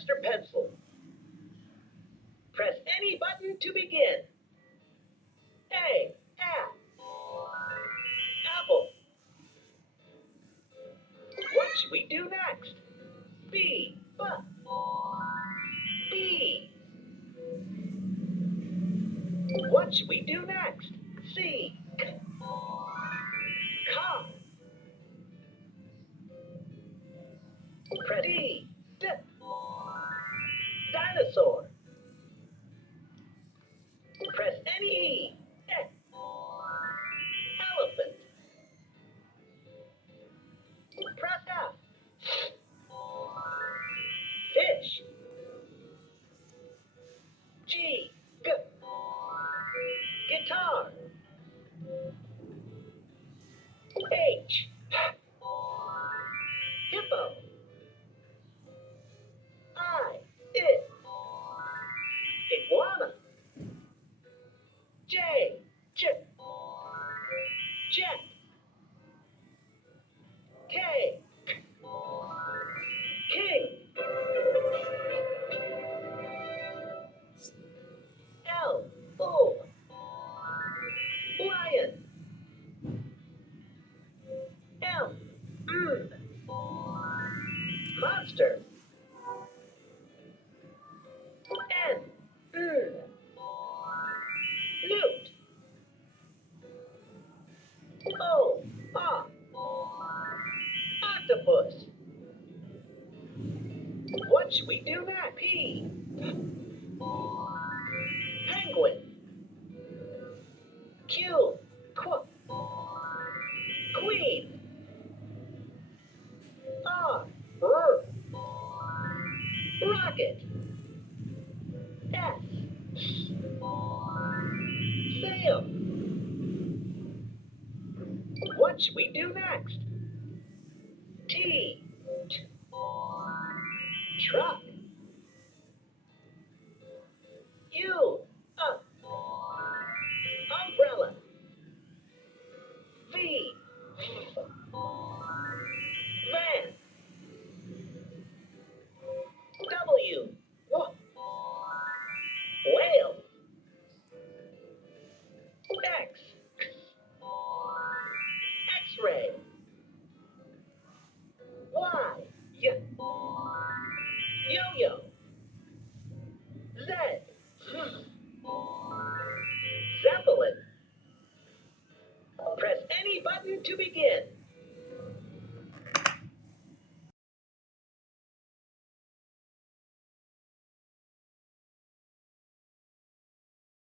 Mr. Pencil. Press any button to begin. A. Apple. What should we do next? B. B. What should we do next? C. Car. Press D. Dinosaur. Press any E. Elephant. Press F. Fish. G. Guitar. H. Hippo. I. Iguana. J. Jet. K. King. L. Lion. M. Monster. N. Newt. O. Octopus. What should we do next? P. Penguin. Q. Queen. R. Rocket. S. Sail. What should we do next? T. Truck. U. Umbrella. V. Van. W. Whale. X. X-ray. Y. Yo-yo. Z. Zeppelin. Press any button to begin.